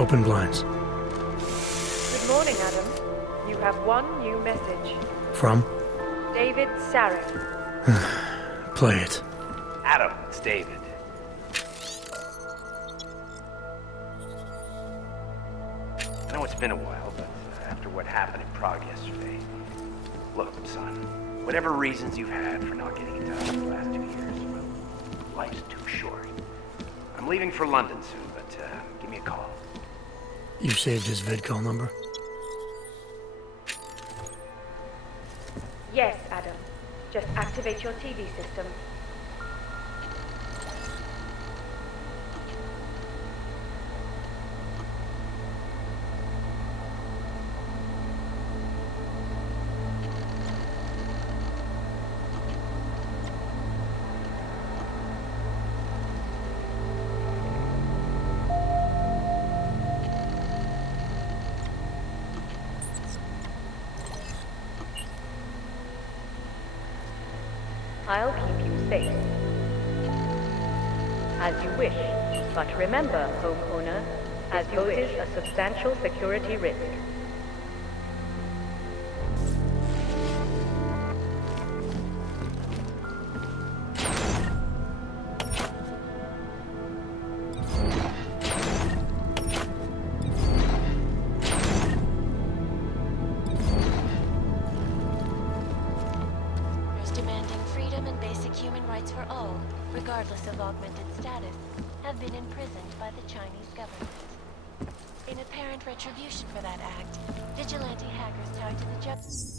Open blinds. Good morning, Adam. You have one new message. From? David Sarek. Play it. Adam, it's David. I know it's been a while, but after what happened in Prague yesterday... Look, son, whatever reasons you've had for not getting in touch the last 2 years, well, life's too short. I'm leaving for London soon, but give me a call. You saved his vidcall number? Yes, Adam. Just activate your TV system. I'll keep you safe. As you wish, but remember, homeowner, as poses a substantial security risk. Human rights for all, regardless of augmented status, have been imprisoned by the Chinese government. In apparent retribution for that act, vigilante hackers tied to the justice.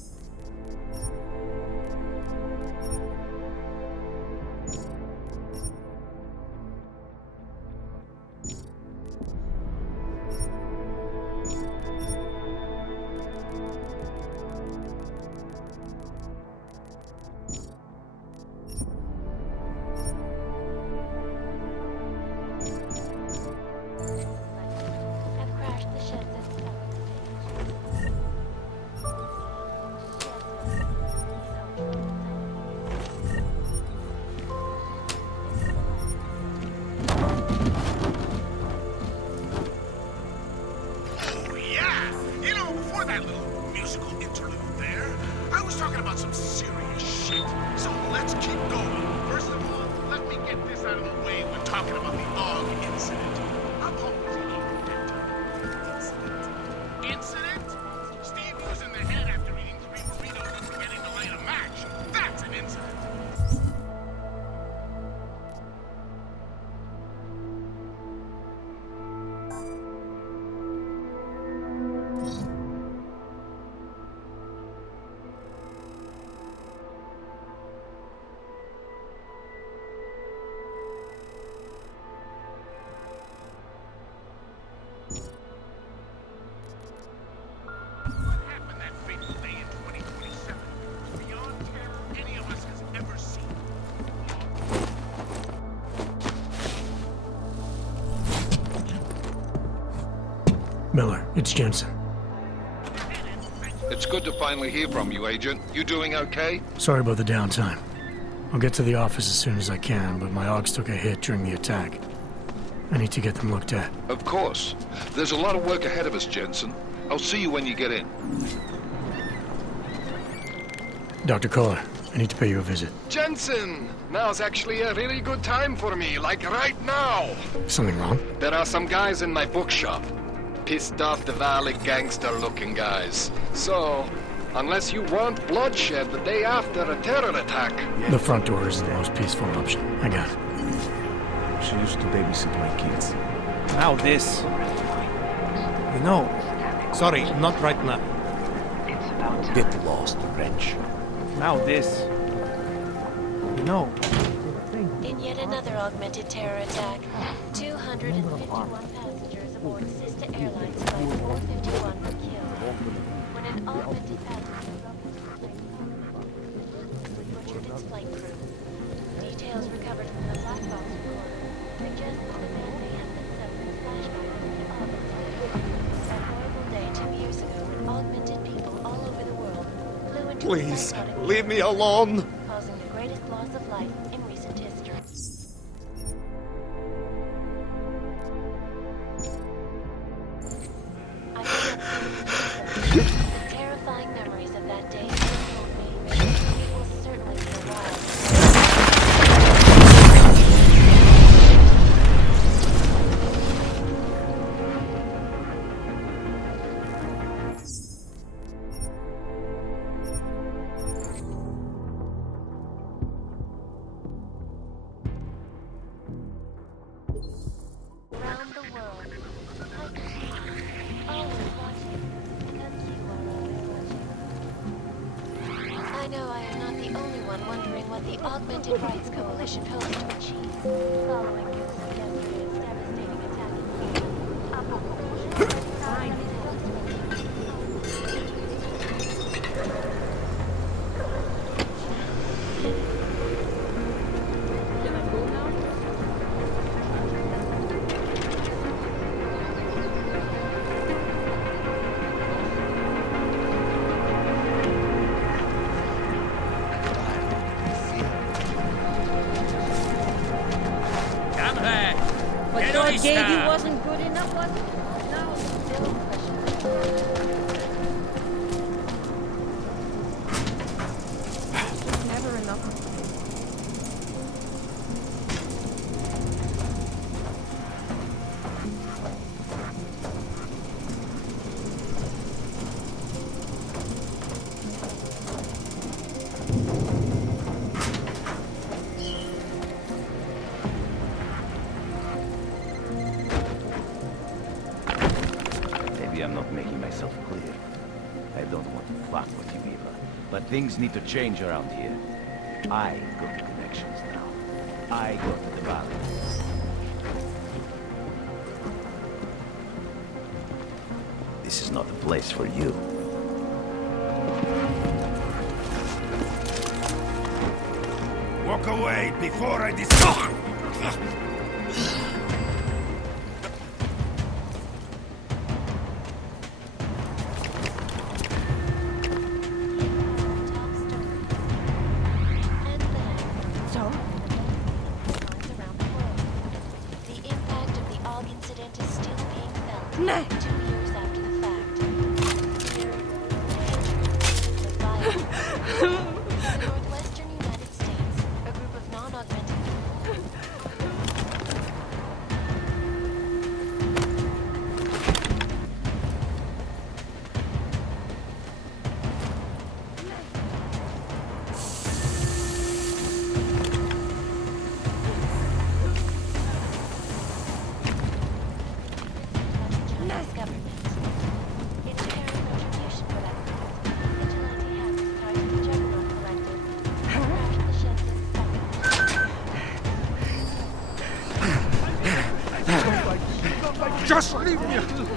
Miller, it's Jensen. It's good to finally hear from you, Agent. You doing okay? Sorry about the downtime. I'll get to the office as soon as I can, but my AUGs took a hit during the attack. I need to get them looked at. Of course. There's a lot of work ahead of us, Jensen. I'll see you when you get in. Dr. Kohler, I need to pay you a visit. Jensen! Now's actually a really good time for me, like right now! Something wrong? There are some guys in my bookshop. Pissed off the Valley gangster-looking guys. So, unless you want bloodshed the day after a terror attack... The front door is the most peaceful option. I got it. She used to babysit my kids. Now this. You know, sorry, not right now. Get lost, wrench. Now this. You know. In yet another augmented terror attack, 251 passengers aboard sister airlines flight 451 were killed when an augmented passenger butchered its flight crew. Details recovered from the black box recorder suggest that the man may have been suffering flashbacks of the augmented. That horrible day 2 years ago when augmented people all over the world flew into Please, Please, leave me alone! causing the greatest loss of life in recent history. The terrifying memories of that day still haunt me. It will certainly be a while. Around the world, I can see you, always watching, as you are always watching. I know I am not the only one wondering what the Augmented Rights Coalition hopes to achieve following news of yesterday's devastating attack in Coop. What God gave you wasn't good enough, was it? No, still precious. Never enough. Maybe I'm not making myself clear. I don't want to flock with you, Eva. But things need to change around here. I go to connections now. I go to the valley. This is not the place for you. Walk away before I destroy. No. 2 years after the fact. In the northwestern United States, a group of non-augmented government. It's a fair retribution for that fact. Vigilante hacks part of the Juggernaut Collective. Crashed the sheds this second. Just leave me alone.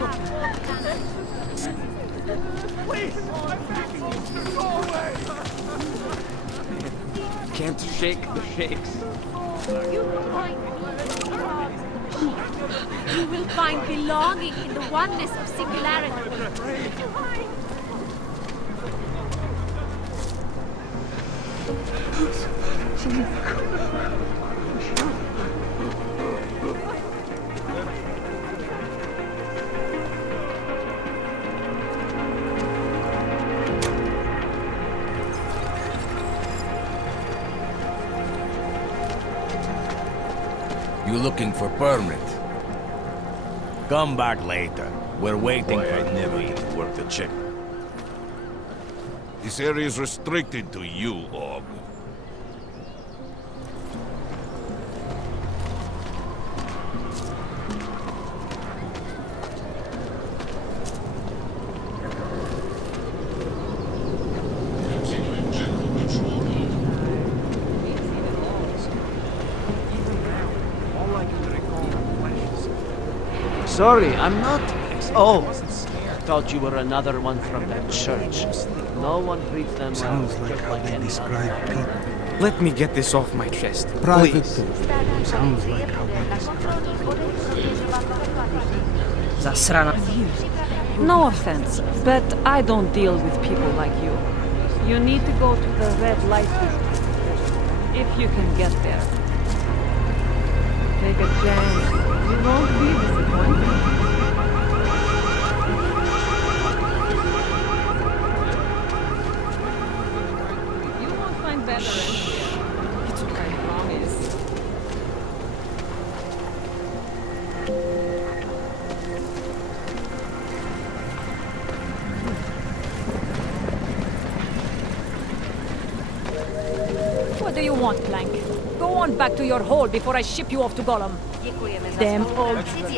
Please, I'm begging you. Go away. Can't shake the shakes. You will find peace in the dogs and the machines. You will find belonging in the oneness of singularity. You looking for permit? Come back later. We're waiting. Boy, I never even worked a check. This area is restricted to you, Og. Sorry, I'm not. Oh, thought you were another one from that church. No one treats them well. Sounds like just how like they any describe other. people. Let me get this off my chest. Private too. Sounds like how they describe Zasrana. No offense, but I don't deal with people like you. You need to go to the red light district if you can get there. Take a chance. You won't be disappointed. What do you want, Plank? Go on back to your hole before I ship you off to Gollum. Damn old... I saw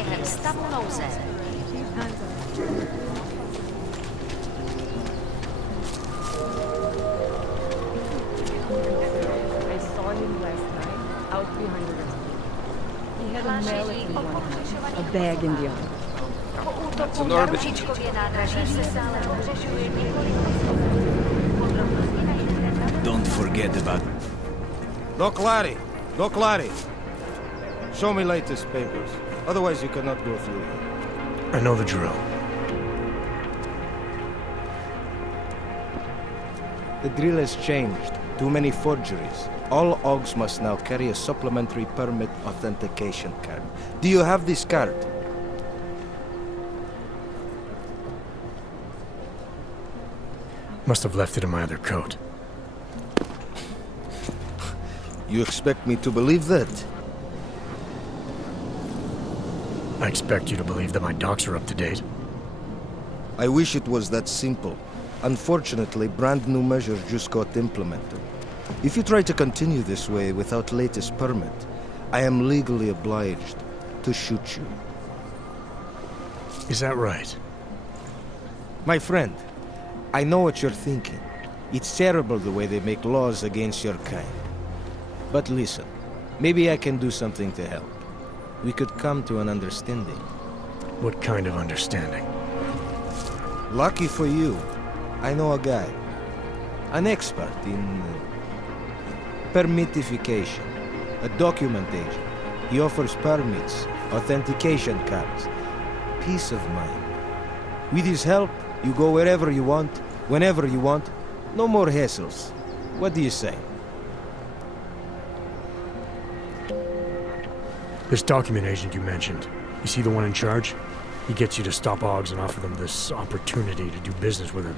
him last night, out behind the restaurant. He had a mallet in one hand, a bag in the other. It's an orbit. Don't forget about... Doc Larry! Doc Larry! Show me latest papers. Otherwise you cannot go through here. I know the drill. The drill has changed. Too many forgeries. All OGs must now carry a supplementary permit authentication card. Do you have this card? Must have left it in my other coat. You expect me to believe that? I expect you to believe that my docs are up to date. I wish it was that simple. Unfortunately, brand new measures just got implemented. If you try to continue this way without latest permit, I am legally obliged to shoot you. Is that right? My friend, I know what you're thinking. It's terrible the way they make laws against your kind. But listen, maybe I can do something to help. We could come to an understanding. What kind of understanding? Lucky for you, I know a guy. An expert in permitification. A document agent. He offers permits, authentication cards. Peace of mind. With his help, you go wherever you want, whenever you want. No more hassles. What do you say? This document agent you mentioned, is he the one in charge? He gets you to stop OGs and offer them this opportunity to do business with him.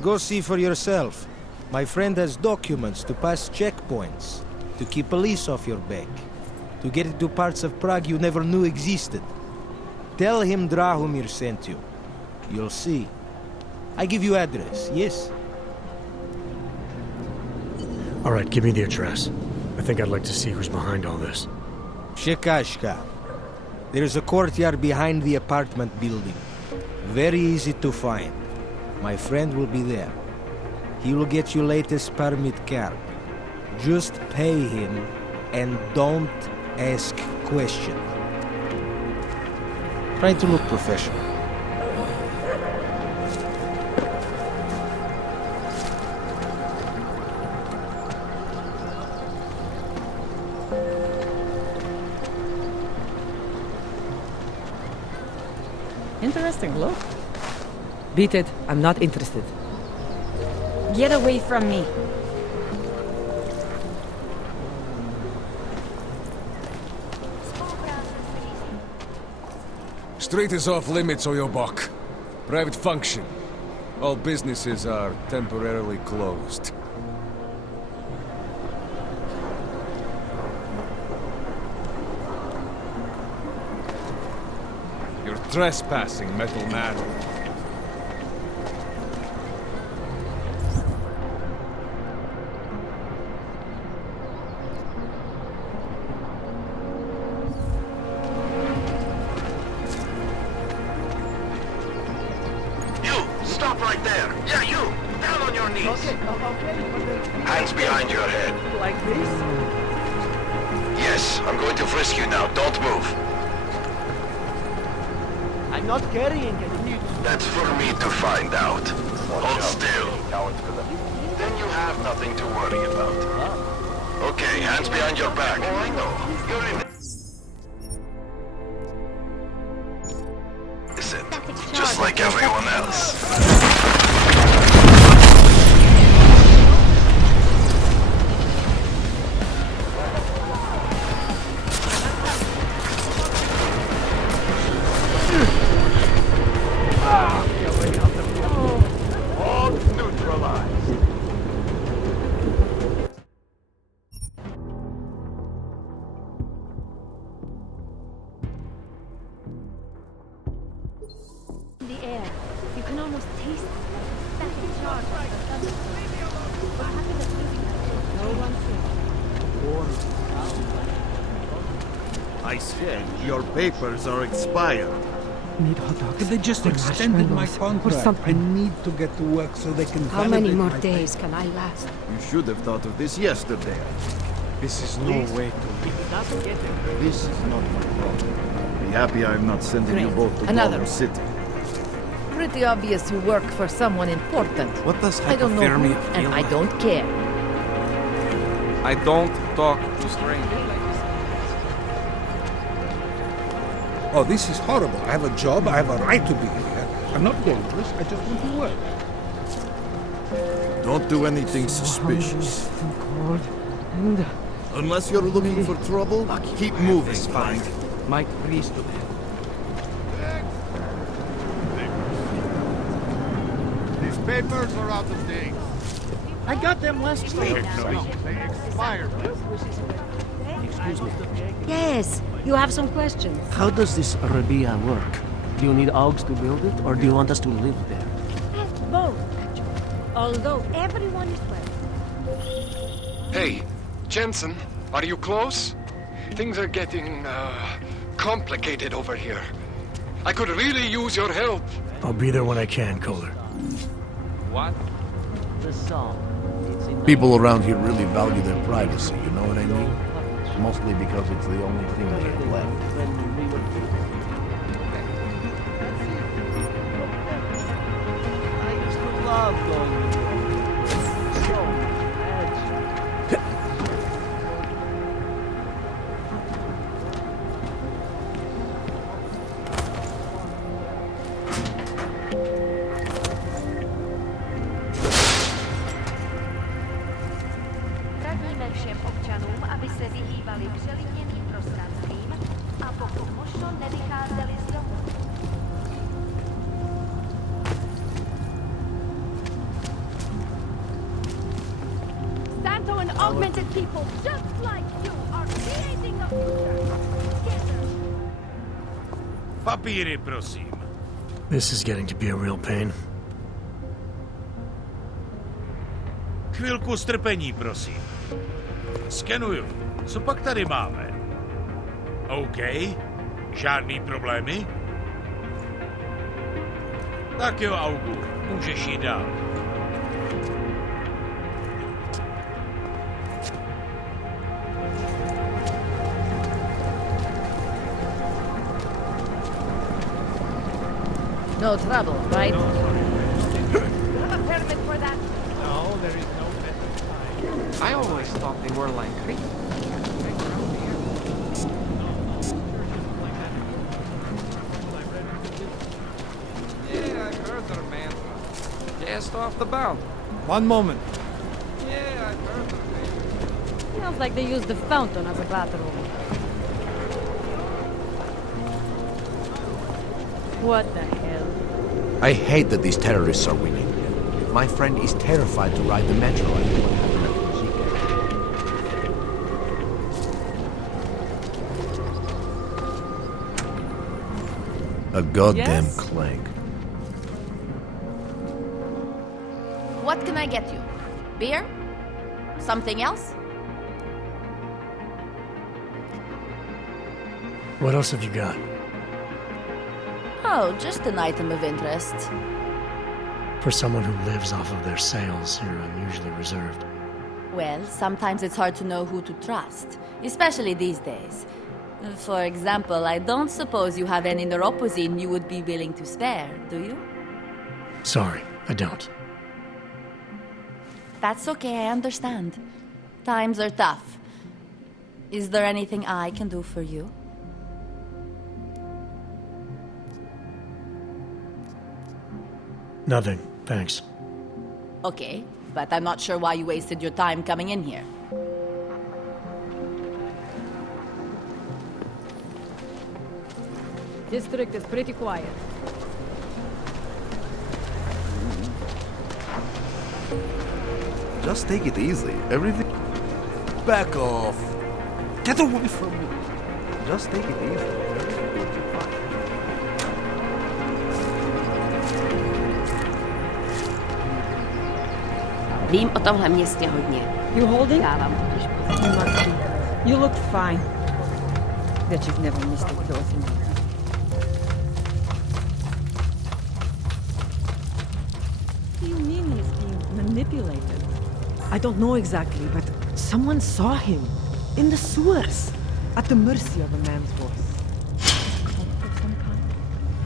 Go see for yourself. My friend has documents to pass checkpoints, to keep police off your back, to get into parts of Prague you never knew existed. Tell him Drahomir sent you. You'll see. I give you address, yes? All right, give me the address. I think I'd like to see who's behind all this. Shekashka. There's a courtyard behind the apartment building. Very easy to find. My friend will be there. He will get you latest permit card. Just pay him and don't ask questions. Try to look professional. Interesting look. Beat it. I'm not interested. Get away from me. Street is off limits, Oyobok. Private function. All businesses are temporarily closed. You're trespassing, metal man. Stop right there! Yeah, you! Down on your knees! Okay. Hands behind your head. Like this? Yes, I'm going to frisk you now. Don't move. I'm not carrying any news. That's for me to find out. Hold still. Then you have nothing to worry about. Okay, hands behind your back. Oh, I know. You're in... Listen, just like everyone else. All neutralized. The air. You can almost taste it. Static charge. What happened at moving? I said your papers are expired. Need hot dogs. They just or extended my marshmallows or contract. I something. need to get to work so they can How many validate more my days can I last? You should have thought of this yesterday. This is no way to live. This is not my problem. Be happy I'm not sending you Great. both to Another Gotham one. City. Pretty obvious you work for someone important. What does I don't know who, hypothermia and feel I like? don't care. I don't talk to strangers. Oh, this is horrible. I have a job. I have a right to be here. I'm not dangerous. I just want to work. Don't do anything suspicious. Cold. And Unless you're looking for trouble, keep moving. fine. Might freeze to death. These papers are out of date. I got them last week. They expired. Excuse me. Yes, you have some questions. How does this Rabia work? Do you need Augs to build it, or do you want us to live there? Both, actually. Although everyone is welcome. Hey, Jensen, are you close? Things are getting, complicated over here. I could really use your help. I'll be there when I can, Kohler. What? The song. People around here really value their privacy, you know what I mean? Mostly because it's the only thing they have left. I used to love going to work. So edgy. Radíme všem občanům, aby se vyhýbali přelidněným prostranstvím a pokud možno nevycházeli z domu. Santo and augmented people just like you are creating a future together. Papíry, prosím. This is getting to be a real pain. Chvilku strpení, prosím. Skenuju. Co pak tady máme? OK. Žádný problémy? Tak jo, Augu. Můžeš jít dál. No trouble, right? You have a permit for that? No, there is no better time. I always thought they were like creep. Yeah, I heard her, man. Just off the bound. One moment. Yeah, I heard her, man. Sounds like they used the fountain as a bathroom. What the hell? I hate that these terrorists are winning. My friend is terrified to ride the metro. A goddamn Yes? clank. What can I get you? Beer? Something else? What else have you got? Oh, just an item of interest. For someone who lives off of their sales, you're unusually reserved. Well, sometimes it's hard to know who to trust, especially these days. For example, I don't suppose you have any neuropozyne you would be willing to spare, do you? Sorry, I don't. That's okay, I understand. Times are tough. Is there anything I can do for you? Nothing, thanks. Okay, but I'm not sure why you wasted your time coming in here. District is pretty quiet. Just take it easy. Everything... Back off. Get away from me. Just take it easy. Everything will be fine. Vím o tomhle městě hodně. You holding? Dávám totiž pozor. You must be. You look fine. Bet you've never missed a kill in me. What do you mean he's being manipulated? I don't know exactly, but someone saw him. In the sewers. At the mercy of a man's voice. Of some kind.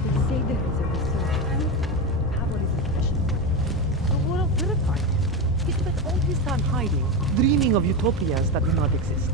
They say there is a resurgence. Power is efficient. The world terrified. He spent all his time hiding, dreaming of utopias that do not exist.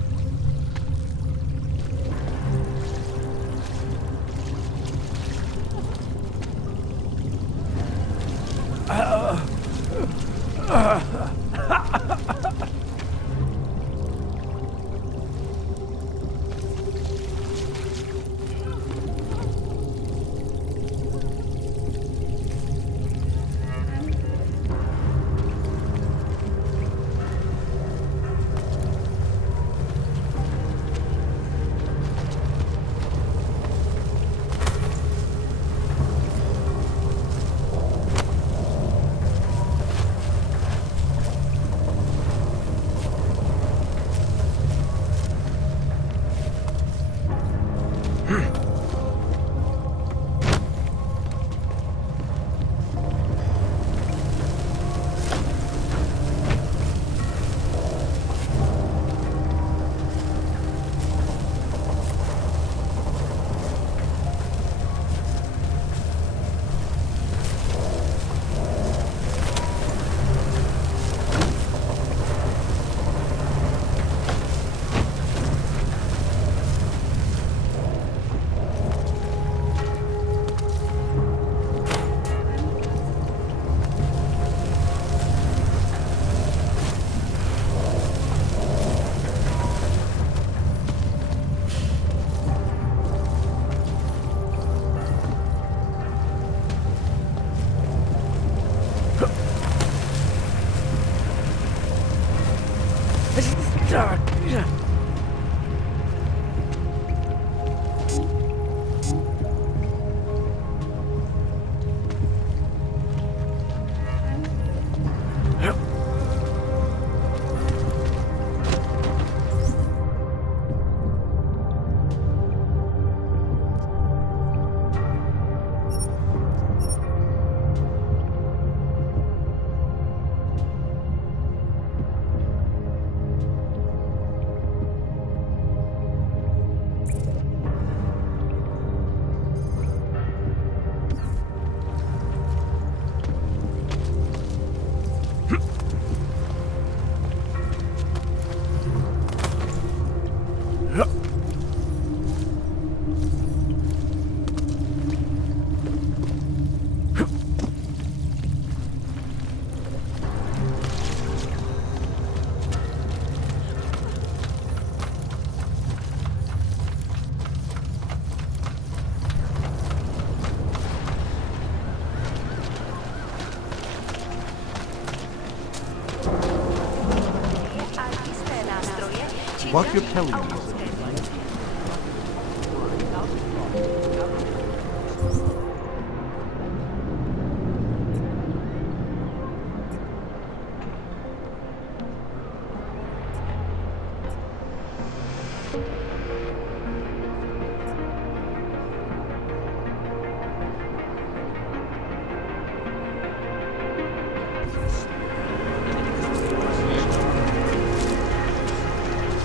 What you're telling me is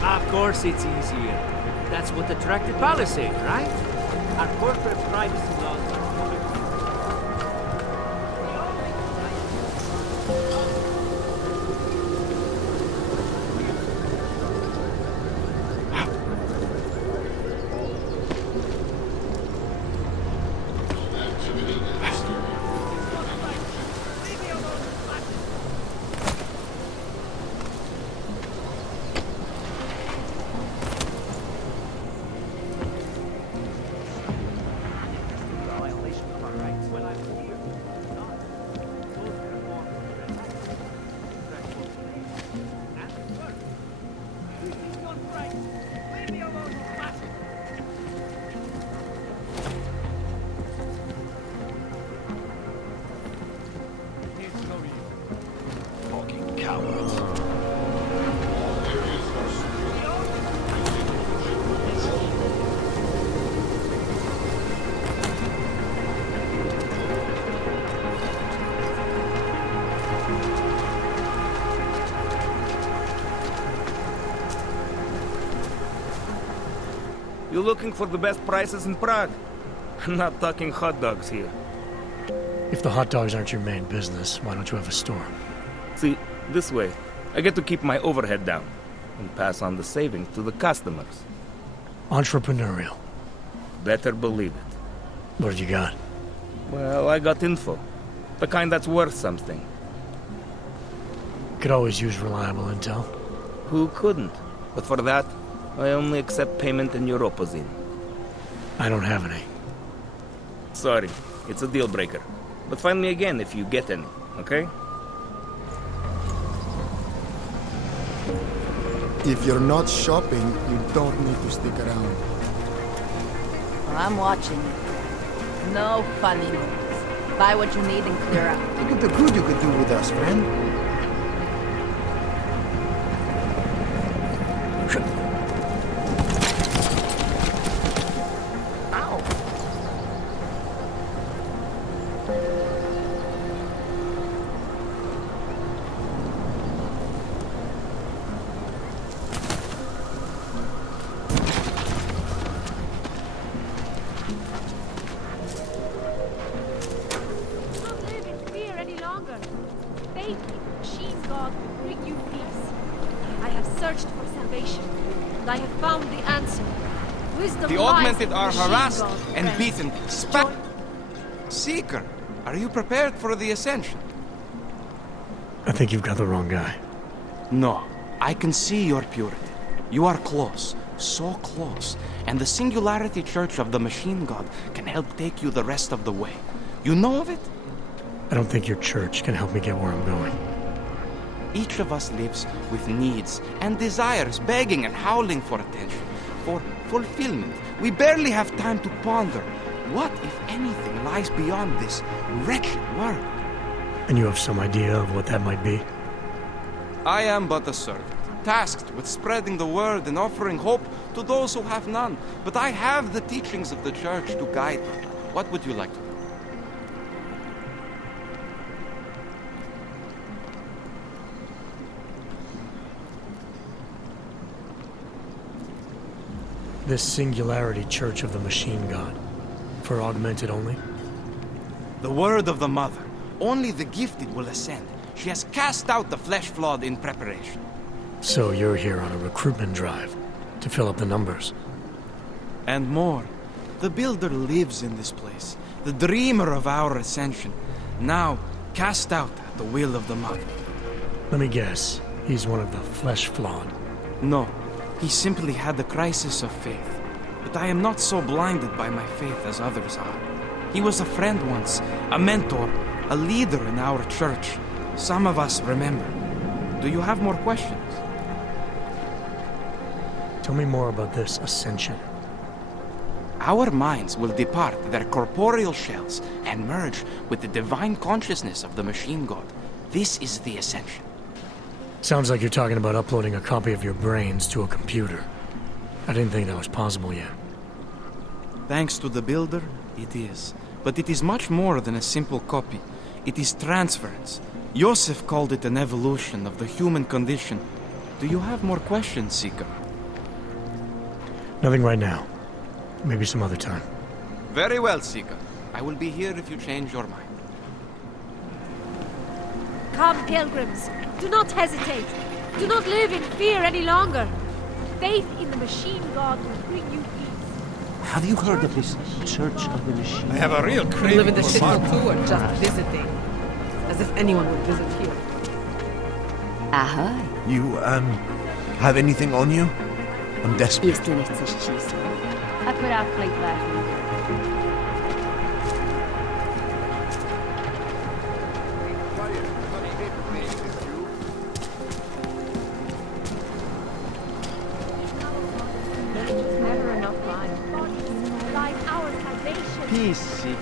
Of course it's easier. That's what attracted Palisade, right? Our corporate privacy laws are... cowards. You looking for the best prices in Prague? I'm not talking hot dogs here. If the hot dogs aren't your main business, why don't you have a store? See, this way, I get to keep my overhead down and pass on the savings to the customers. Entrepreneurial. Better believe it. What have you got? Well, I got info. The kind that's worth something. Could always use reliable intel. Who couldn't? But for that, I only accept payment in Europozine. I don't have any. Sorry, it's a deal breaker. But find me again if you get any, okay? If you're not shopping, you don't need to stick around. Well, I'm watching you. No funny moves. Buy what you need and clear out. Look at the good you could do with us, friend. The augmented are harassed and beaten. Seeker, are you prepared for the ascension? I think you've got the wrong guy. No, I can see your purity. You are close, so close, and the Singularity Church of the Machine God can help take you the rest of the way. You know of it? I don't think your church can help me get where I'm going. Each of us lives with needs and desires, begging and howling for attention, for fulfillment. We barely have time to ponder what, if anything, lies beyond this wretched world. And you have some idea of what that might be? I am but a servant, tasked with spreading the word and offering hope to those who have none. But I have the teachings of the church to guide me. What would you like to do? This Singularity Church of the Machine God. For augmented only? The word of the Mother. Only the gifted will ascend. She has cast out the flesh-flawed in preparation. So you're here on a recruitment drive, to fill up the numbers. And more. The Builder lives in this place, the dreamer of our ascension. Now, cast out at the will of the Mother. Let me guess, he's one of the flesh-flawed. No, he simply had a crisis of faith. But I am not so blinded by my faith as others are. He was a friend once, a mentor, a leader in our church. Some of us remember. Do you have more questions? Tell me more about this ascension. Our minds will depart their corporeal shells and merge with the divine consciousness of the Machine God. This is the ascension. Sounds like you're talking about uploading a copy of your brains to a computer. I didn't think that was possible yet. Thanks to the Builder, it is. But it is much more than a simple copy. It is transference. Joseph called it an evolution of the human condition. Do you have more questions, Seeker? Nothing right now. Maybe some other time. Very well, Seeker. I will be here if you change your mind. Come, pilgrims. Do not hesitate. Do not live in fear any longer. Faith in the Machine God will bring you peace. Have you heard of this Church of the Machine? I have a real You craving live in the for city fun. too, or just visiting? As if anyone would visit here. Ahoj. You, have anything on you? I'm desperate. Jestli nechceš číslo. Akorát plejtváš mě. Peace, Seeker.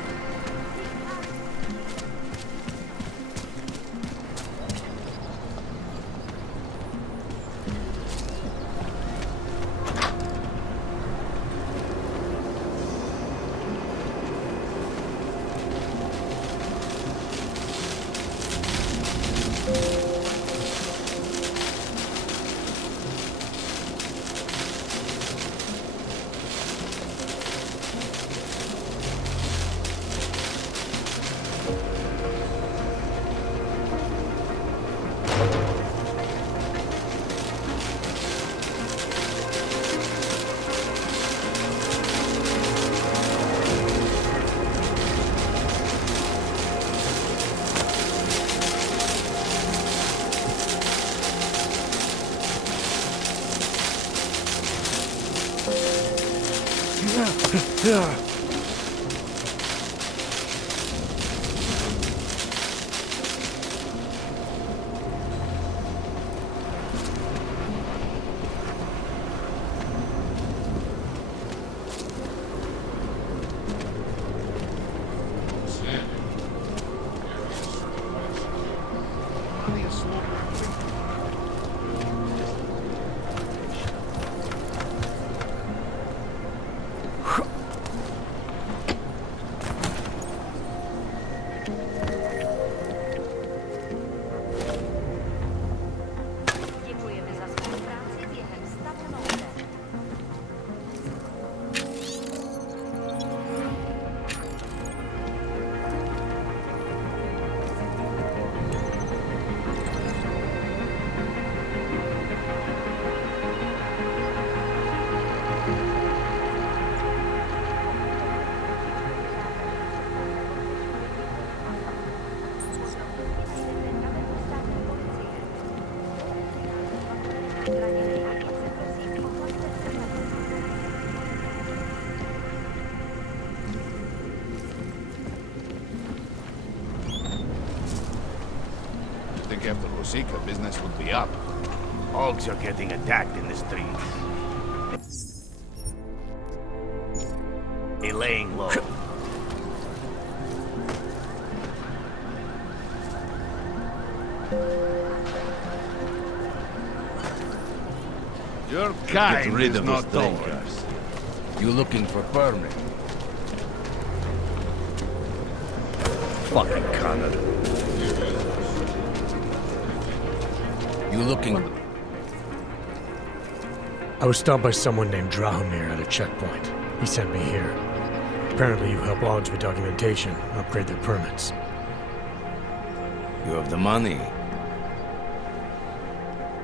Think after Rosika, business would be up. Hogs are getting attacked in the streets. They're laying low. Your kind Get rid is of those not train over. cars. You looking for permit? Fucking Canada. You looking... I was stopped by someone named Drahomir at a checkpoint. He sent me here. Apparently you help logs with documentation, upgrade their permits. You have the money.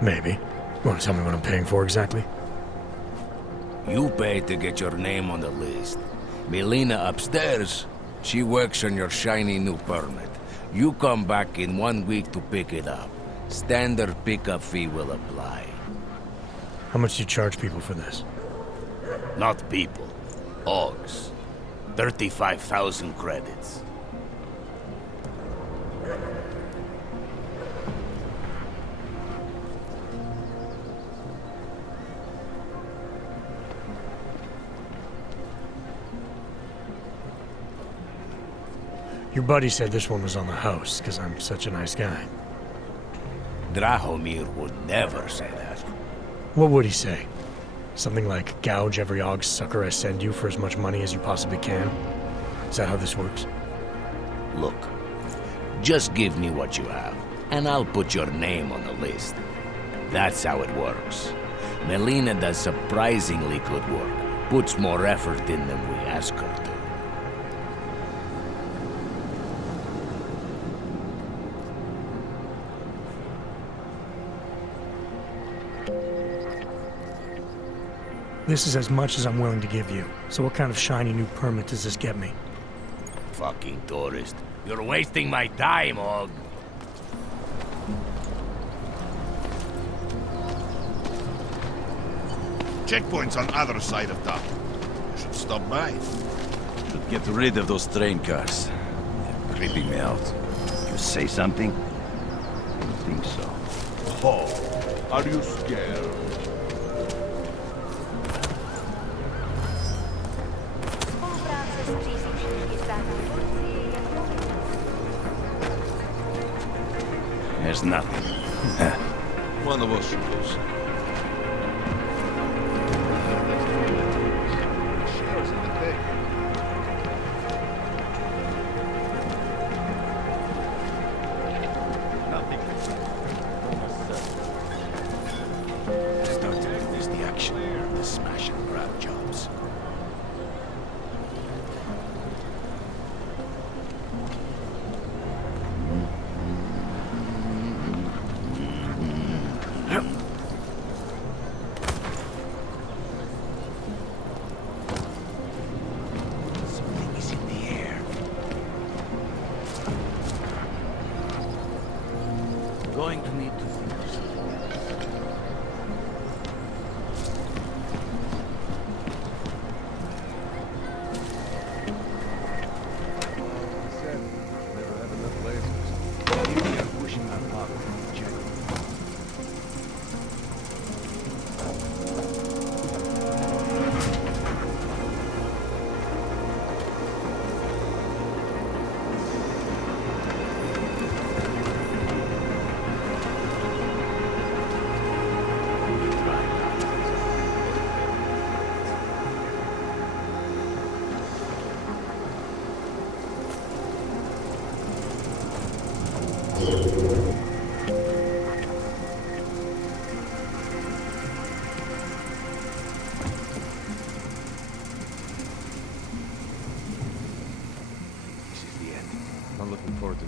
Maybe. You want to tell me what I'm paying for exactly? You pay to get your name on the list. Melina upstairs, she works on your shiny new permit. You come back in 1 week to pick it up. Standard pickup fee will apply. How much do you charge people for this? Not people. Hogs. 35,000 credits. Your buddy said this one was on the house, because I'm such a nice guy. Drahomir would never say that. What would he say? Something like, gouge every og sucker I send you for as much money as you possibly can? Is that how this works? Look, just give me what you have, and I'll put your name on the list. That's how it works. Melina does surprisingly good work, puts more effort in than we ask her to. This is as much as I'm willing to give you. So what kind of shiny new permit does this get me? Fucking tourist. You're wasting my time, Hog. Checkpoint's on other side of town. You should stop by. Should get rid of those train cars. They're creeping me out. You say something? I don't think so. Oh, are you scared? There's nothing. One of us knows. Starting to miss the action here, the smash and grab jobs. Something is in the air. Going to need to think of something else.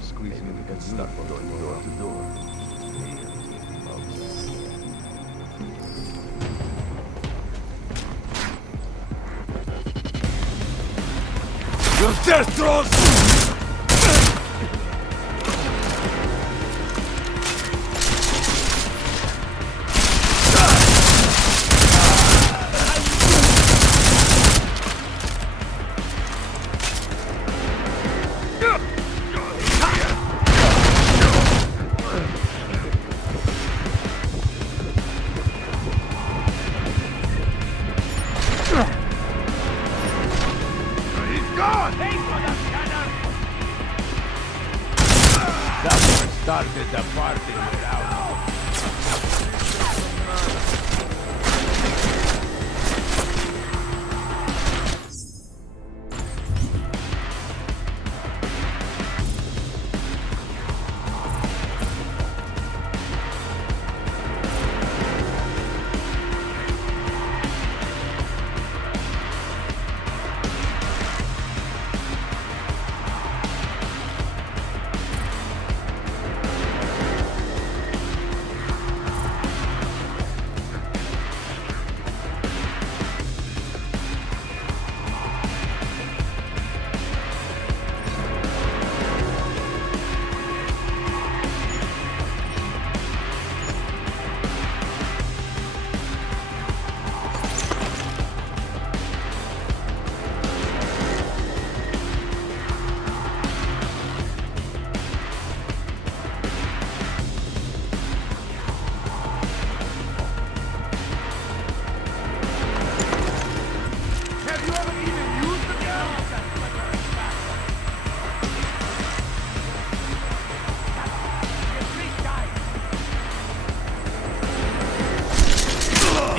squeezing in the good stuff going door to door. Your death throws! Started the party without.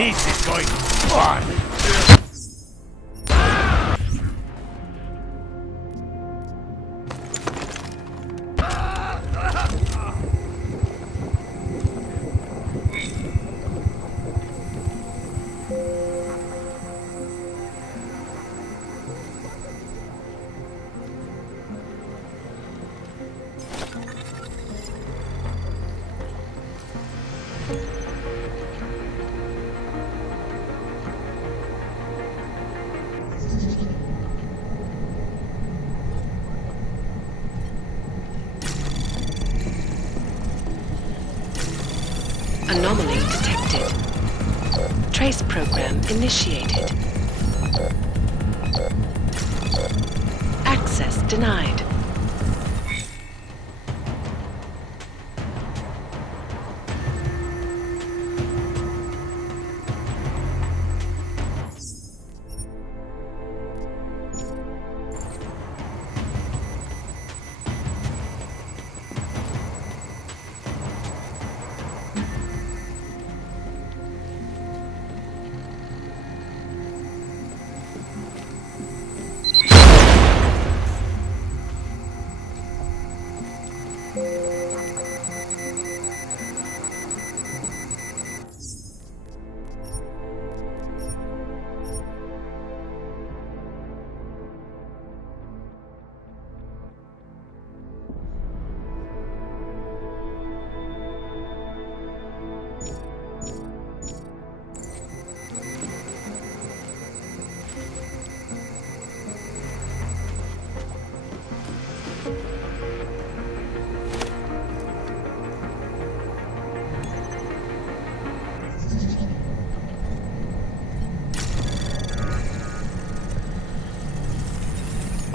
This is going to be fun! Anomaly detected. Trace program initiated. Access denied.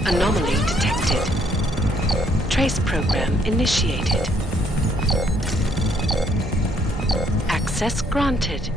Anomaly detected. Trace program initiated. Access granted.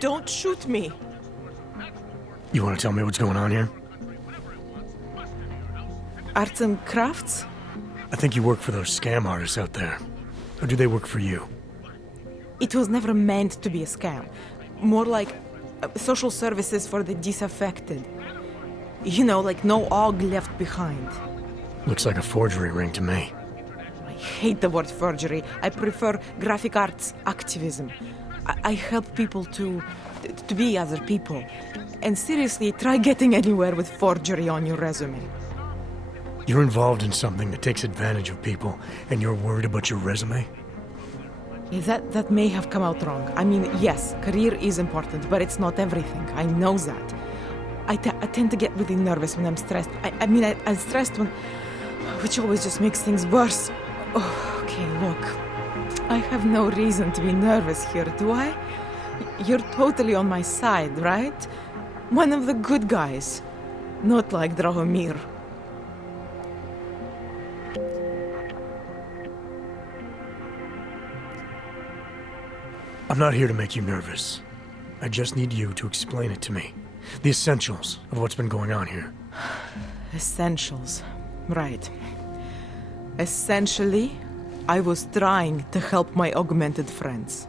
Don't shoot me. You want to tell me what's going on here? Arts and crafts? I think you work for those scam artists out there. Or do they work for you? It was never meant to be a scam. More like social services for the disaffected. You know, like no og left behind. Looks like a forgery ring to me. I hate the word forgery. I prefer graphic arts activism. I help people to be other people. And seriously, try getting anywhere with forgery on your resume. You're involved in something that takes advantage of people, and you're worried about your resume? Yeah, that may have come out wrong. I mean, yes, career is important, but it's not everything. I know that. I tend to get really nervous when I'm stressed. I'm stressed when... which always just makes things worse. Oh, okay, look. I have no reason to be nervous here, do I? You're totally on my side, right? One of the good guys. Not like Drahomir. I'm not here to make you nervous. I just need you to explain it to me. The essentials of what's been going on here. Essentials. Right. Essentially, I was trying to help my augmented friends.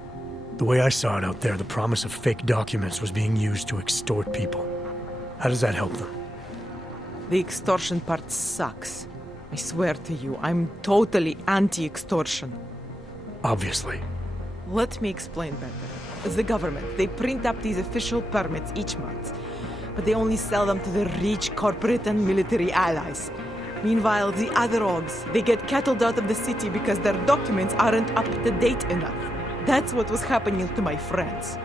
The way I saw it out there, the promise of fake documents was being used to extort people. How does that help them? The extortion part sucks. I swear to you, I'm totally anti-extortion. Obviously. Let me explain better. The government, they print up these official permits each month, but they only sell them to the rich corporate and military allies. Meanwhile, the other orgs, they get cattled out of the city because their documents aren't up to date enough. That's what was happening to my friends.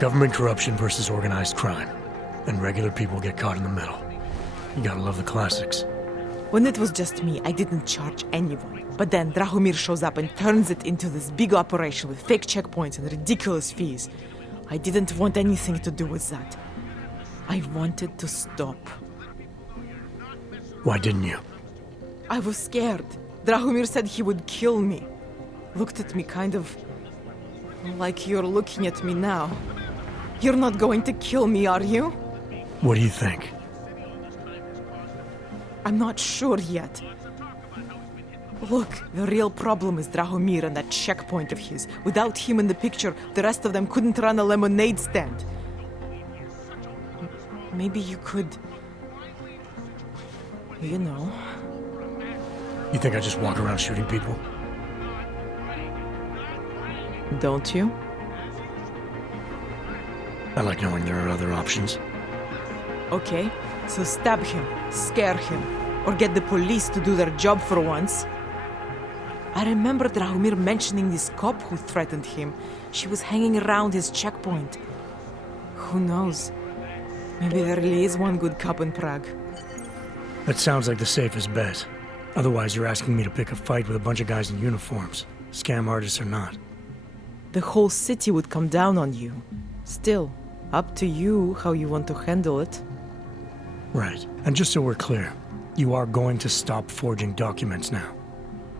Government corruption versus organized crime. And regular people get caught in the middle. You gotta love the classics. When it was just me, I didn't charge anyone. But then Drahomir shows up and turns it into this big operation with fake checkpoints and ridiculous fees. I didn't want anything to do with that. I wanted to stop. Why didn't you? I was scared. Drahomir said he would kill me. Looked at me kind of like you're looking at me now. You're not going to kill me, are you? What do you think? I'm not sure yet. Look, the real problem is Drahomir and that checkpoint of his. Without him in the picture, the rest of them couldn't run a lemonade stand. Maybe you could... you know... You think I just walk around shooting people? Don't you? I like knowing there are other options. Okay, so stab him, scare him, or get the police to do their job for once. I remember Drahomir mentioning this cop who threatened him. She was hanging around his checkpoint. Who knows? Maybe there really is one good cop in Prague. That sounds like the safest bet. Otherwise, you're asking me to pick a fight with a bunch of guys in uniforms, scam artists or not. The whole city would come down on you. Still, up to you how you want to handle it. Right. And just so we're clear, you are going to stop forging documents now.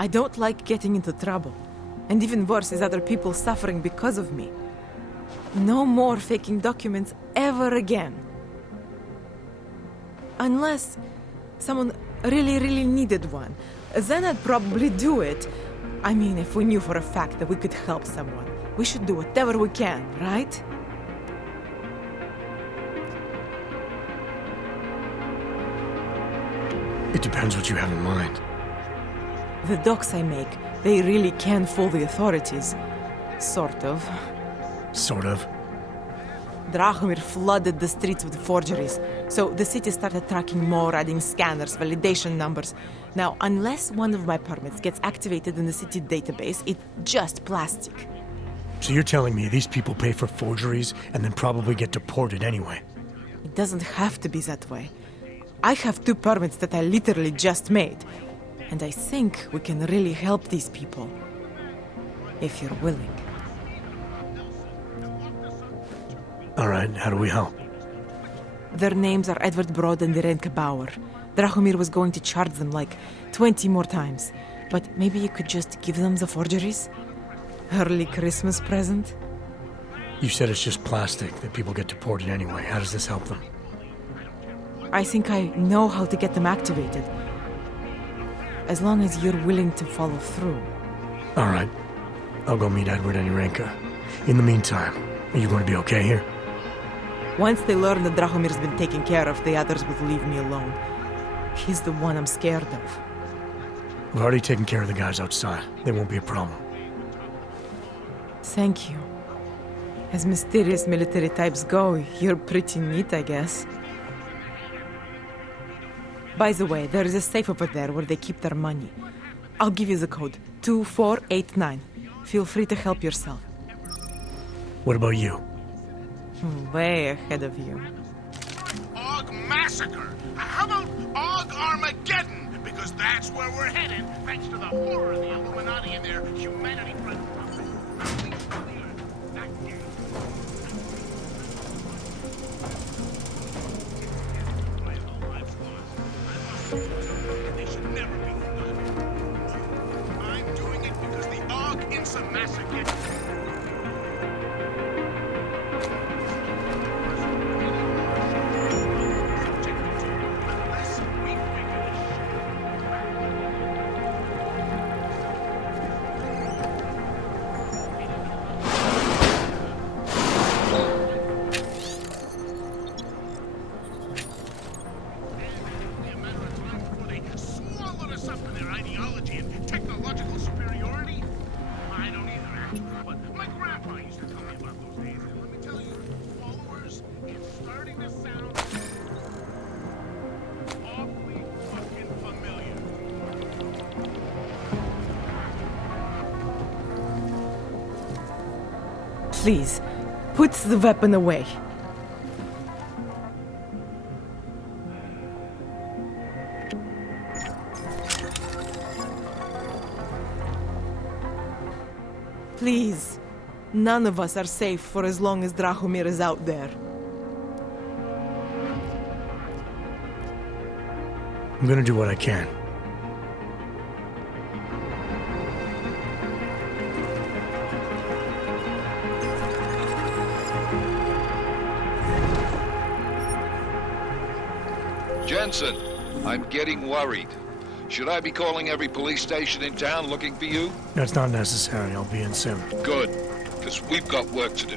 I don't like getting into trouble. And even worse is other people suffering because of me. No more faking documents ever again. Unless someone really needed one. Then I'd probably do it. I mean, if we knew for a fact that we could help someone. We should do whatever we can, right? It depends what you have in mind. The docs I make, they really can fool the authorities. Sort of. Sort of? Drahomir flooded the streets with forgeries, so the city started tracking more, adding scanners, validation numbers. Now, unless one of my permits gets activated in the city database, it's just plastic. So you're telling me these people pay for forgeries and then probably get deported anyway? It doesn't have to be that way. I have 2 permits that I literally just made. And I think we can really help these people. If you're willing. Alright, how do we help? Their names are Edward Broad and Irenka Bauer. Drahomir was going to charge them like 20 more times. But maybe you could just give them the forgeries? Early Christmas present? You said it's just plastic, that people get deported anyway. How does this help them? I think I know how to get them activated. As long as you're willing to follow through. All right. I'll go meet Edward and Yurenka. In the meantime, are you going to be okay here? Once they learn that Drahomir's been taken care of, the others will leave me alone. He's the one I'm scared of. We've already taken care of the guys outside. They won't be a problem. Thank you. As mysterious military types go, you're pretty neat, I guess. By the way, there is a safe over there where they keep their money. I'll give you the code. 2489. Feel free to help yourself. What about you? Way ahead of you. Og Massacre! How about Og Armageddon? Because that's where we're headed, thanks to the horror of the Illuminati and their humanity-friendly... They should never be forgotten. I'm doing it because the Og Insa Massacre... Please, put the weapon away. Please. None of us are safe for as long as Drahomir is out there. I'm gonna do what I can. Jensen, I'm getting worried. Should I be calling every police station in town looking for you? That's not necessary. I'll be in soon. Good, because we've got work to do.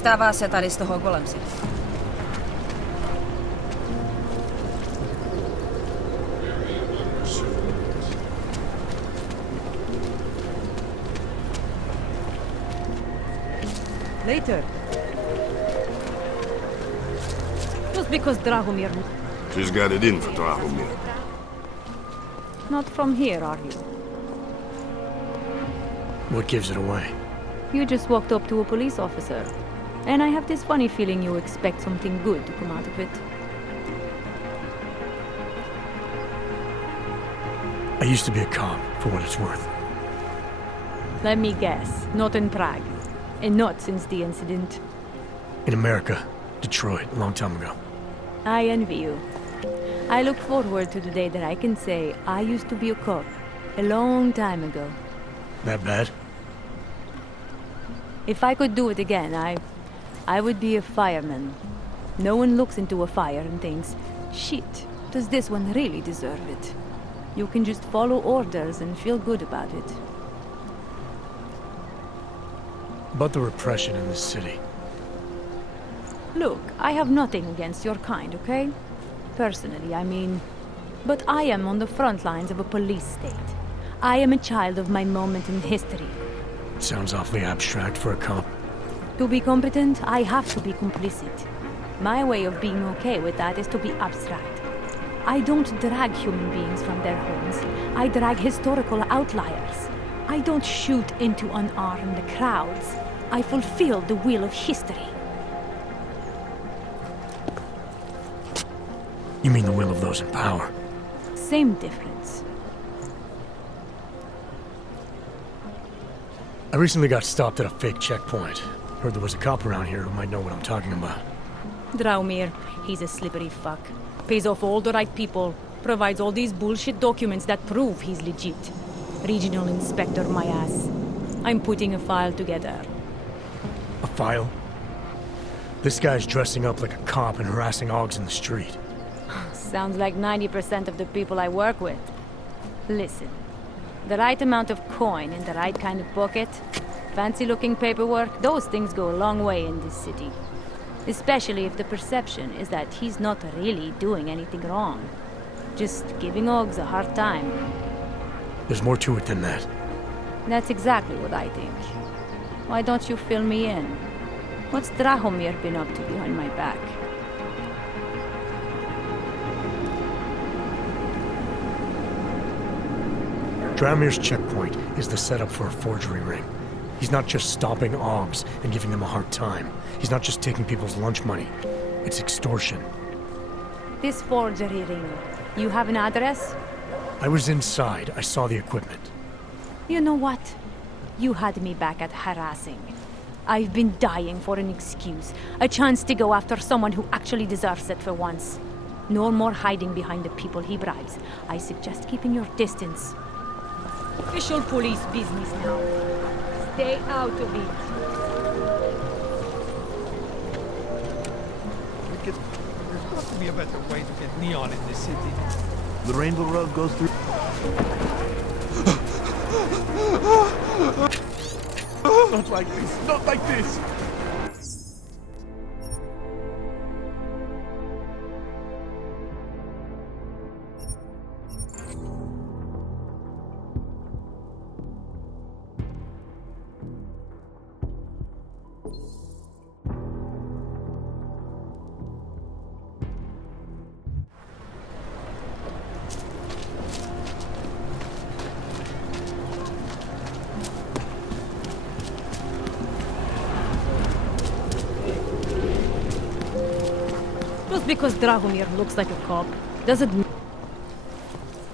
Stává se tady z toho golem si. Later. Just because Drahomir... She's got it in for Drahomir. Not from here, are you? What gives it away? You just walked up to a police officer. And I have this funny feeling you expect something good to come out of it. I used to be a cop, for what it's worth. Let me guess, not in Prague. And not since the incident. In America. Detroit, a long time ago. I envy you. I look forward to the day that I can say I used to be a cop a long time ago. That bad? If I could do it again, I would be a fireman. No one looks into a fire and thinks, shit, does this one really deserve it? You can just follow orders and feel good about it. About the repression in this city. Look, I have nothing against your kind, okay? Personally, I mean. But I am on the front lines of a police state. I am a child of my moment in history. Sounds awfully abstract for a cop. To be competent, I have to be complicit. My way of being okay with that is to be abstract. I don't drag human beings from their homes. I drag historical outliers. I don't shoot into unarmed crowds. I fulfill the will of history. You mean the will of those in power? Same difference. I recently got stopped at a fake checkpoint. Heard there was a cop around here who might know what I'm talking about. Draumir, he's a slippery fuck. Pays off all the right people. Provides all these bullshit documents that prove he's legit. Regional inspector, my ass. I'm putting a file together. A file? This guy's dressing up like a cop and harassing hogs in the street. Sounds like 90% of the people I work with. Listen, the right amount of coin in the right kind of pocket, fancy-looking paperwork, those things go a long way in this city. Especially if the perception is that he's not really doing anything wrong. Just giving hogs a hard time. There's more to it than that. That's exactly what I think. Why don't you fill me in? What's Drahomir been up to behind my back? Drahomir's checkpoint is the setup for a forgery ring. He's not just stopping hogs and giving them a hard time. He's not just taking people's lunch money. It's extortion. This forgery ring, you have an address? I was inside. I saw the equipment. You know what? You had me back at harassing. I've been dying for an excuse. A chance to go after someone who actually deserves it for once. No more hiding behind the people he bribes. I suggest keeping your distance. Official police business now. Stay out of it. There's got to be a better way to get neon in this city. The Rainbow Road goes through... Not like this, not like this! Just because Drahomir looks like a cop, doesn't mean...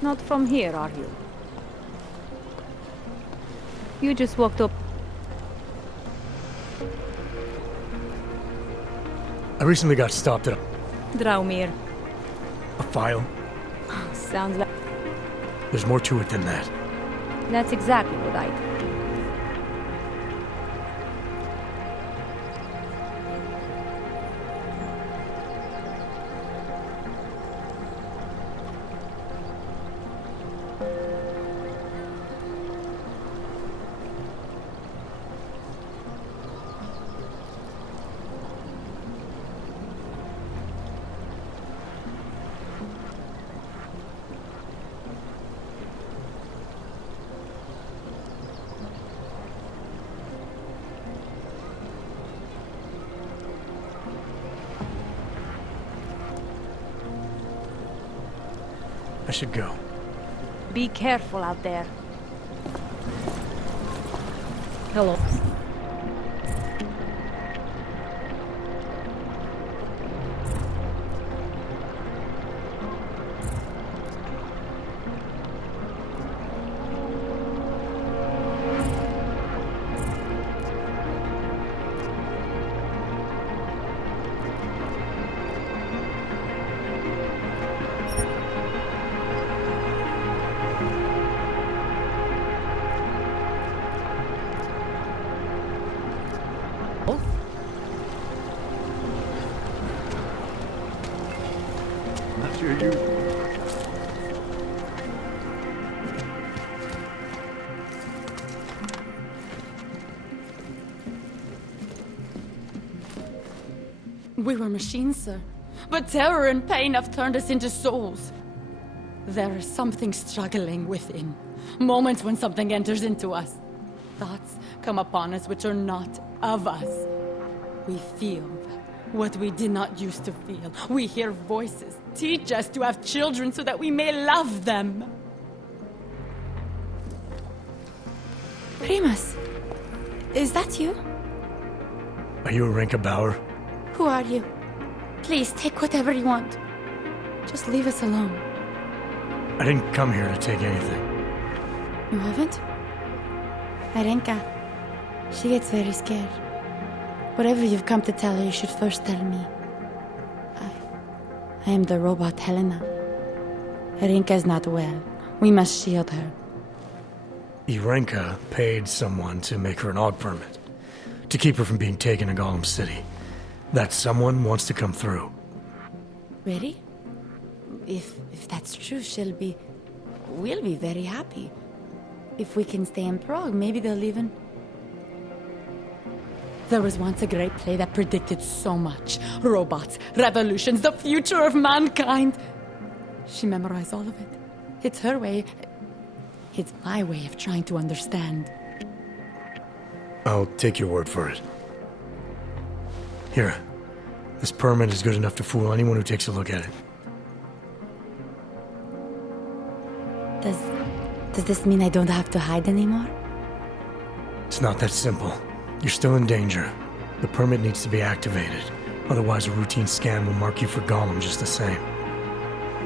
Not from here, are you? You just walked up... I recently got stopped at Drahomir. a file. Sounds like... There's more to it than that. That's exactly what I think. I should go. Be careful out there. Hello. your usual. We were machines, sir. But terror and pain have turned us into souls. There is something struggling within. Moments when something enters into us. Thoughts come upon us which are not of us. We feel what we did not used to feel. We hear voices teach us to have children so that we may love them. Primus, is that you? Are you Arinka Bauer? Who are you? Please, take whatever you want. Just leave us alone. I didn't come here to take anything. You haven't? Arenka, she gets very scared. Whatever you've come to tell her, you should first tell me. I am the robot Helena. Arenka is not well. We must shield her. Irenka paid someone to make her an AUG permit. To keep her from being taken to Gollum City. That someone wants to come through. Really? If that's true, we'll be very happy. If we can stay in Prague, maybe they'll even... There was once a great play that predicted so much. Robots, revolutions, the future of mankind. She memorized all of it. It's her way. It's my way of trying to understand. I'll take your word for it. Here. This permit is good enough to fool anyone who takes a look at it. Does this mean I don't have to hide anymore? It's not that simple. You're still in danger. The permit needs to be activated. Otherwise, a routine scan will mark you for Gollum just the same.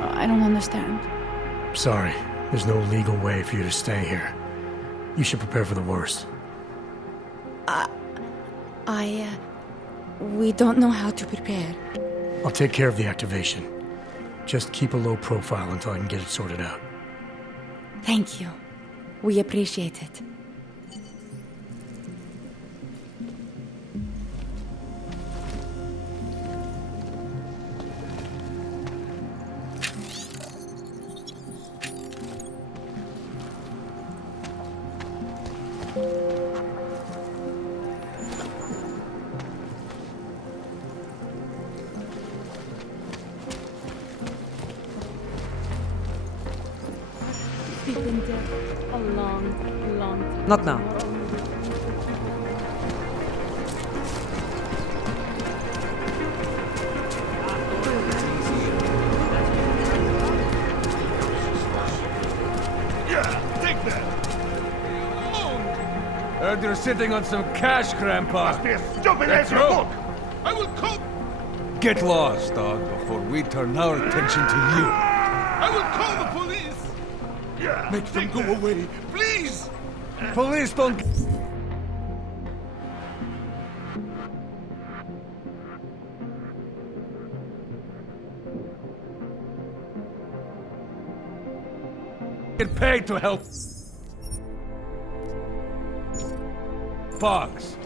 I don't understand. Sorry. There's no legal way for you to stay here. You should prepare for the worst. We don't know how to prepare. I'll take care of the activation. Just keep a low profile until I can get it sorted out. Thank you. We appreciate it. We've been dead a long, long time. Not now. Yeah, take that! Heard you're sitting on some cash, Grandpa. Must be as stupid Let's as your go. book! I will cope! Get lost, dog, before we turn our attention to you. I will call the police! Yeah, Make them go away, please! Police don't... get paid to help. Fox,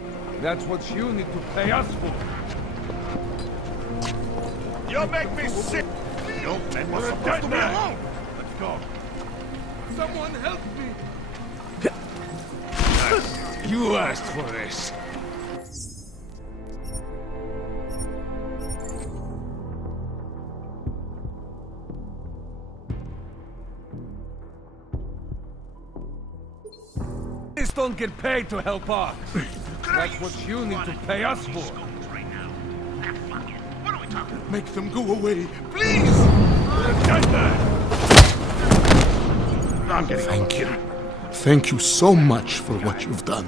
that's what you need to pay us for. You make me sick! No, men were supposed to be alone! Let's go. Someone help me! You asked for this. Police don't get paid to help us. That's what you need to pay us for. Make them go away, please! I'm getting... Thank you. Thank you so much for what you've done.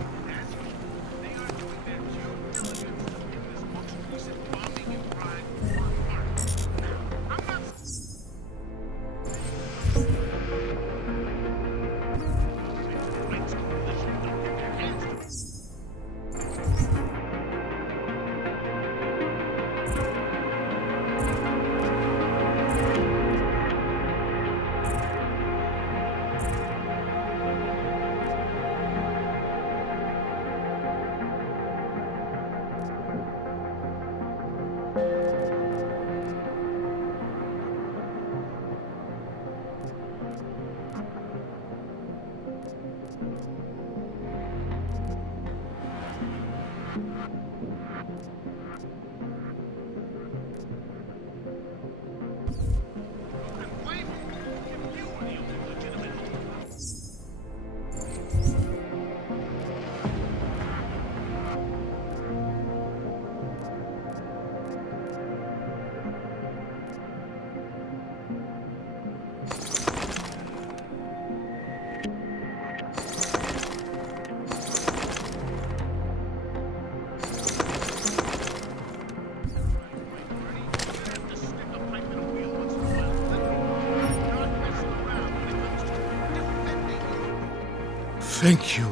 Thank you.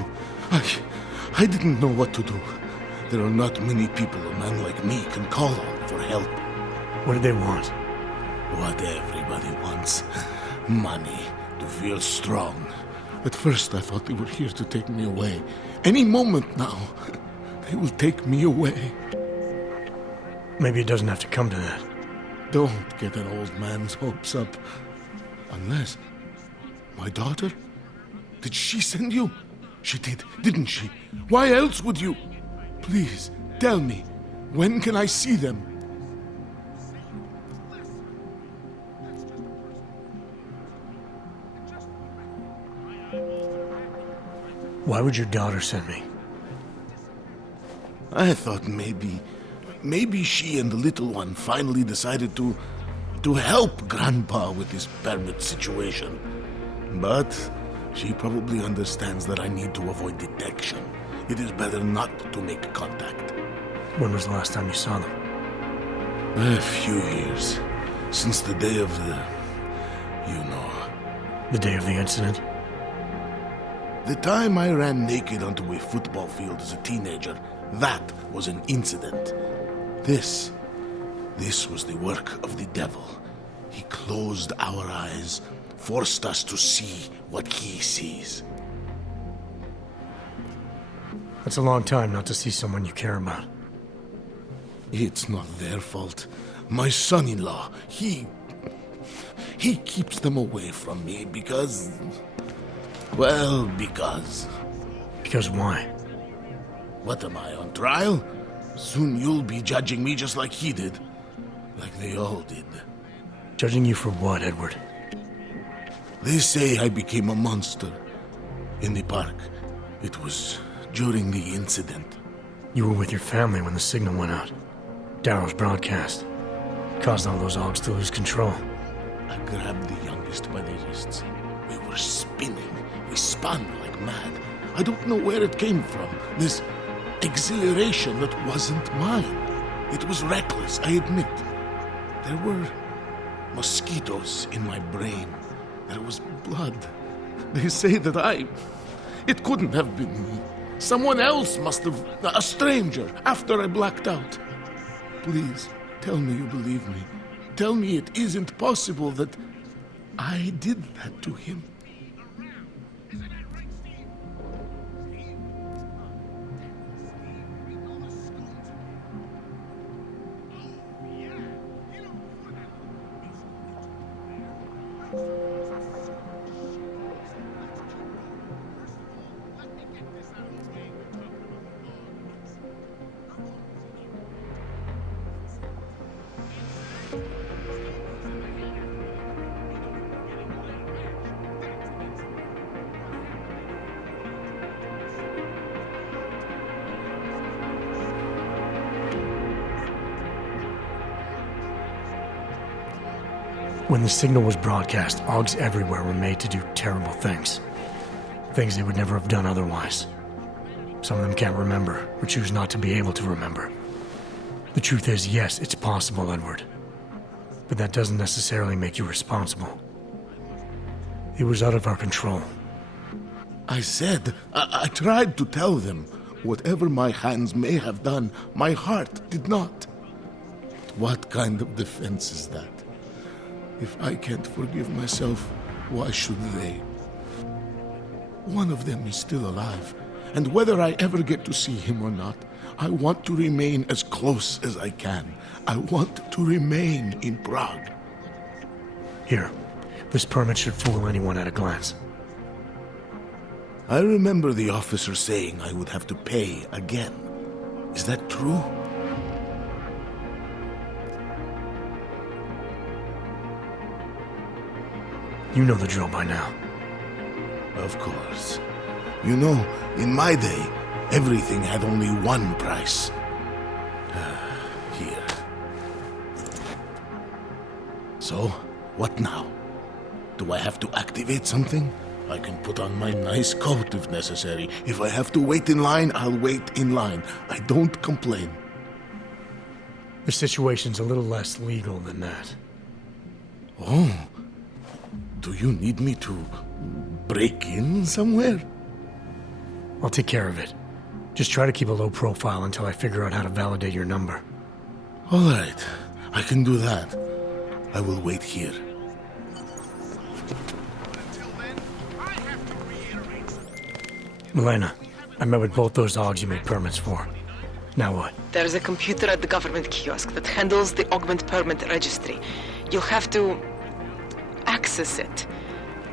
I didn't know what to do. There are not many people a man like me can call on for help. What do they want? What everybody wants. Money. To feel strong. At first I thought they were here to take me away. Any moment now, they will take me away. Maybe it doesn't have to come to that. Don't get an old man's hopes up. Unless... My daughter? Did she send you? She did, didn't she? Why else would you? Please, tell me. When can I see them? Why would your daughter send me? I thought maybe she and the little one finally decided to help Grandpa with his permit situation. But she probably understands that I need to avoid detection. It is better not to make contact. When was the last time you saw them? A few years. Since the day of the... you know. The day of the incident? The time I ran naked onto a football field as a teenager, that was an incident. This was the work of the devil. He closed our eyes, forced us to see what he sees. That's a long time not to see someone you care about. It's not their fault. My son-in-law, he keeps them away from me because... well, because... Because why? What am I, on trial? Soon you'll be judging me just like he did. Like they all did. Judging you for what, Edward? They say I became a monster. In the park. It was during the incident. You were with your family when the signal went out. Darrow's broadcast. Caused all those Augs to lose control. I grabbed the youngest by the wrists. We were spinning. We spun like mad. I don't know where it came from. This exhilaration that wasn't mine. It was reckless, I admit. There were mosquitoes in my brain. There was blood. They say that it couldn't have been me. Someone else must have... a stranger, after I blacked out. Please, tell me you believe me. Tell me it isn't possible that I did that to him. When the signal was broadcast, Augs everywhere were made to do terrible things. Things they would never have done otherwise. Some of them can't remember, or choose not to be able to remember. The truth is, yes, it's possible, Edward. But that doesn't necessarily make you responsible. It was out of our control. I said, I tried to tell them. Whatever my hands may have done, my heart did not. But what kind of defense is that? If I can't forgive myself, why should they? One of them is still alive, and whether I ever get to see him or not, I want to remain as close as I can. I want to remain in Prague. Here, this permit should fool anyone at a glance. I remember the officer saying I would have to pay again. Is that true? You know the drill by now. Of course. You know, in my day, everything had only one price. Here. So, what now? Do I have to activate something? I can put on my nice coat if necessary. If I have to wait in line, I'll wait in line. I don't complain. The situation's a little less legal than that. Oh. Do you need me to break in somewhere? I'll take care of it. Just try to keep a low profile until I figure out how to validate your number. All right, I can do that. I will wait here. Milena, I met with both those dogs you made permits for. Now what? There's a computer at the government kiosk that handles the augment permit registry. You'll have to access it,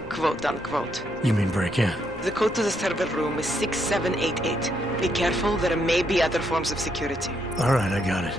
quote unquote. You mean break in? The code to the server room is 6788. Be careful, there may be other forms of security. All right, I got it.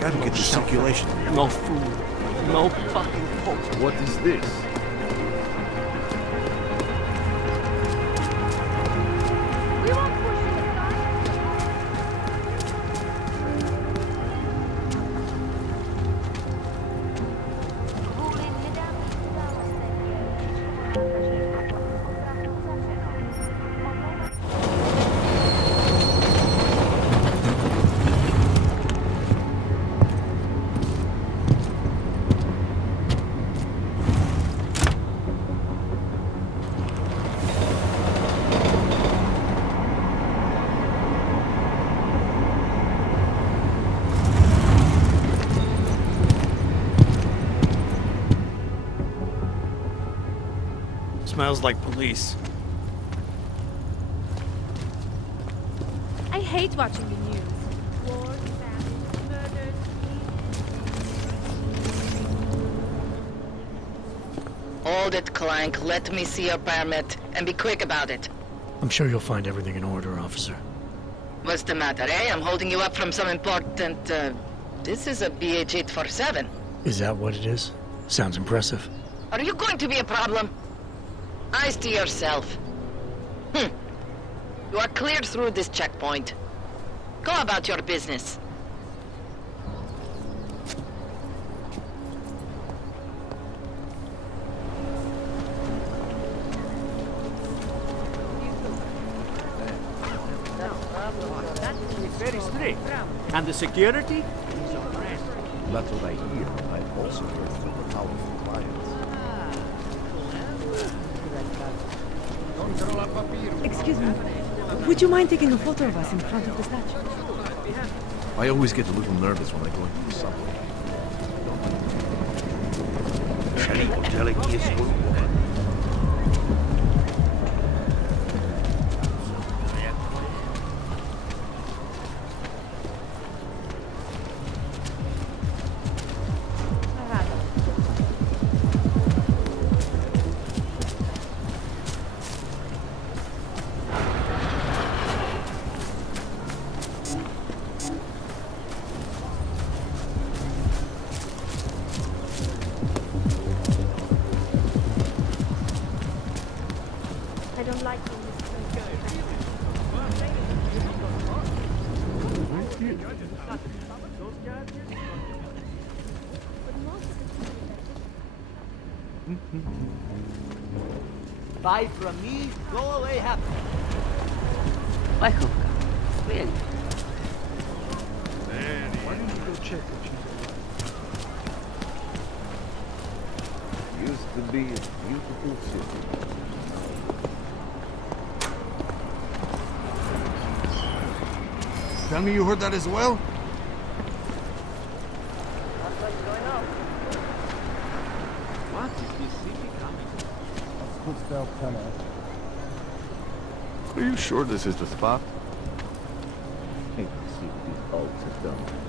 Gotta get the circulation. No food. No fucking hope. What is this? Smells like police. I hate watching the news. Wars, famines, murders, Hold it, Clank. Let me see your permit, and be quick about it. I'm sure you'll find everything in order, officer. What's the matter, eh? I'm holding you up from some important, This is a BH-847. Is that what it is? Sounds impressive. Are you going to be a problem? Eyes to yourself. You are cleared through this checkpoint. Go about your business. Very strict. And the security? That's what I hear. I've also heard from the powerful clients. Excuse me. Would you mind taking a photo of us in front of the statue? I always get a little nervous when I go into the subway. I don't like when this Buy from me, go away happy. I hope. Really? Why don't you go check if she's alive? Used to be a beautiful city. Tell me you heard that as well? What is this city coming? Are you sure this is the spot? Hate to see what these oaks have done.